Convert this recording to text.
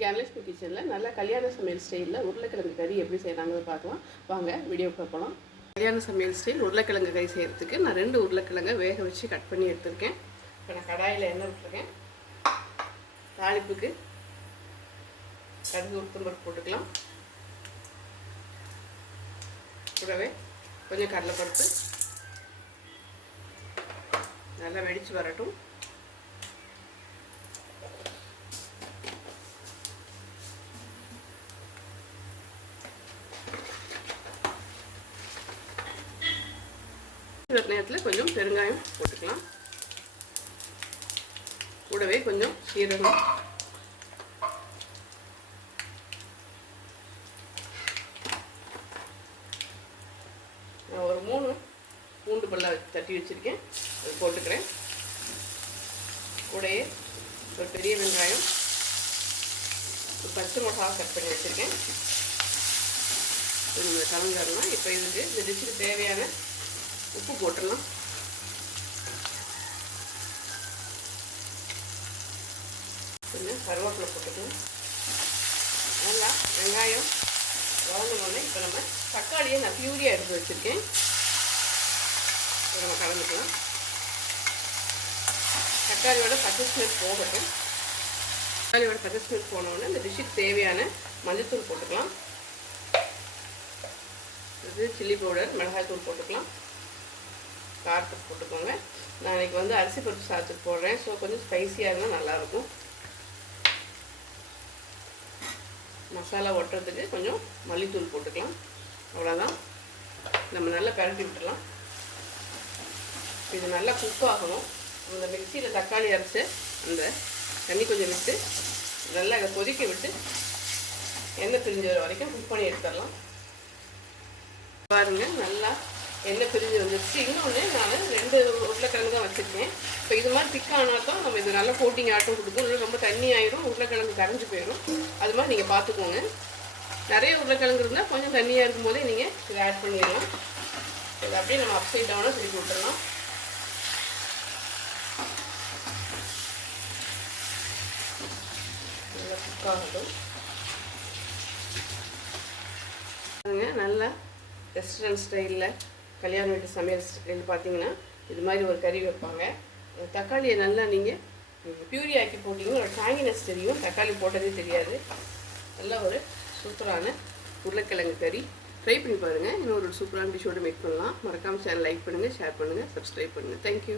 கேரளேஷ்மி கிச்சனில் நல்லா கல்யாண சமையல் ஸ்டைலில் உருளைக்கிழங்கு கறி எப்படி செய்கிறாங்கன்னு பார்க்கலாம். வாங்க வீடியோக்கு போகலாம் கல்யாண சமையல் ஸ்டைல் உருளைக்கிழங்கு கறி செய்கிறதுக்கு நான் ரெண்டு உருளைக்கிழங்கை வேக வச்சு கட் பண்ணி எடுத்திருக்கேன். இப்போ நான் கடாயில் எண்ணெய் விட்டுருக்கேன். தாளிப்புக்கு கடுகு உளுத்தம்பருப்பு போட்டுக்கலாம். கூடவே கொஞ்சம் கடலைப்பருப்பு. நல்லா வெடித்து வரட்டும். இந்த நேரத்தில் கொஞ்சம் பெருங்காயம் போட்டுக்கலாம். கூடவே கொஞ்சம் சீரகம். நான் ஒரு மூணு பூண்டு பல்ல தட்டி வச்சுருக்கேன். அது போட்டுக்கிறேன். கூடையே ஒரு பெரிய வெங்காயம் ஒரு பச்சை மிளகா கட் பண்ணி வச்சுருக்கேன். கொஞ்சம் கலந்துடலாம் இப்போ இதுக்கு இந்த டிஷ்ஷுக்கு தேவையான உப்பு போட்டுடலாம். கொஞ்சம் கருவேப்பிலை போட்டுக்கலாம். நல்லா வெங்காயம் வளர்ந்தோடனே இப்போ நம்ம தக்காளியை நான் பியூரியாக எடுத்து வச்சுருக்கேன். இப்போ நம்ம கலந்துக்கலாம். தக்காளியோட பச்சை ஸ்மெல் போகட்டும். தக்காளியோட பச்சை ஸ்மெல் போனோடனே இந்த டிஷ்ஷுக்கு தேவையான மஞ்சத்தூள் போட்டுக்கலாம். இது சில்லி பவுடர் மிளகாய் தூள் போட்டுக்கலாம். காரத்துக்கு போட்டுக்கோங்க. நான் இன்றைக்கி வந்து அரிசி பருப்பு சாதத்துக்கு போடுறேன். ஸோ கொஞ்சம் ஸ்பைஸியாக இருந்தால் நல்லாயிருக்கும். மசாலா ஒட்டுறதுக்கு கொஞ்சம் மல்லித்தூள் போட்டுக்கலாம். அவ்வளோதான் நம்ம நல்லா பரட்டி விட்டுடலாம் இது நல்லா குக் ஆகணும். அந்த மிக்சியில் தக்காளி அரைச்சி அந்த தண்ணி கொஞ்சம் விட்டு நல்லா இதை கொதிக்க விட்டு எண்ணெய் பிரிஞ்ச வரைக்கும் குக் பண்ணி எடுத்துடலாம். பாருங்கள் நல்லா எண்ணெய் பிரிஞ்சு வந்துச்சு இன்னொன்று நான் ரெண்டு உருளைக்கிழங்கு தான் வச்சுருக்கேன். இப்போ இது மாதிரி திக்கானா தான் நம்ம இது நல்லா கோட்டிங் ஆட்டம் கொடுக்கும். இல்லை ரொம்ப தண்ணி ஆயிரும் உருளைக்கிழங்கு கரைஞ்சி போயிடும் அது மாதிரி நீங்கள் பார்த்துக்கோங்க. நிறைய உருளைக்கிழங்கு இருந்தால் கொஞ்சம் தண்ணியாக இருக்கும் போதே நீங்கள் இதை ஆட் பண்ணிடலாம். இதை அப்படியே நம்ம அப்சைட் டவுனாக திருப்பி விட்டுடலாம் நல்லா குக் ஆகட்டும். நல்லா ரெஸ்டாரண்ட் ஸ்டைலில் கல்யாண வீட்டு சமையல் ஸ்டைல் பார்த்தீங்கன்னா இது மாதிரி ஒரு கறி வைப்பாங்க. தக்காளியை நல்லா நீங்கள் பியூரி ஆக்கி போட்டிங்கன்னா ஒரு டேங்கினஸ் தெரியும். தக்காளி போட்டதே தெரியாது. நல்ல ஒரு சூப்பரான உருளைக்கிழங்கு கறி. ட்ரை பண்ணி பாருங்கள் இன்னொரு சூப்பரான டிஷ்ஷோடு மேக் பண்ணலாம். மறக்காமல் சேனல் லைக் பண்ணுங்கள் ஷேர் பண்ணுங்கள் சப்ஸ்கிரைப் பண்ணுங்கள் தேங்க்யூ